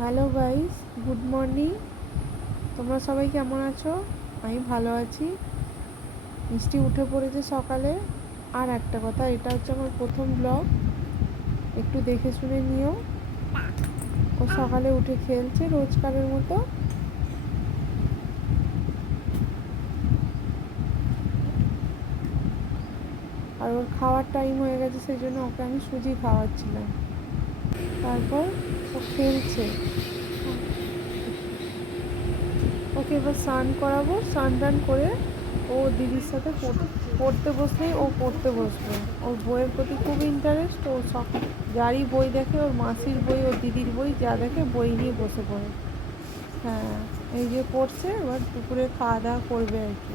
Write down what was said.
Hello guys, good morning. তোমরা সবাই কেমন আছো? আমি ভালো আছি। মিষ্টি উঠে পড়েছে সকালে। আর একটা কথা, এটা হচ্ছে আমার প্রথম ব্লগ, একটু দেখে শুনে নিও। ও সকালে উঠে খেলছে রোজকারের মতো। আর ওর খাওয়ার টাইম হয়ে গেছে, সেই জন্য ওকে আমি সুজি খাওয়াচ্ছিলাম। তারপর ও খেলছে। ওকে এবার স্নান করাবো। স্নান টান করে ও দিদির সাথে পড়তে বসলেই ও পড়তে বসবে। ওর বইয়ের প্রতি খুব ইন্টারেস্ট। ও সব যারই বই দেখে, ওর মাসির বই, ওর দিদির বই যা দেখে বই নিয়ে বসে পড়ে। হ্যাঁ, এই যে পড়ছে, এবার দুপুরে খাওয়া দাওয়া করবে আর কি।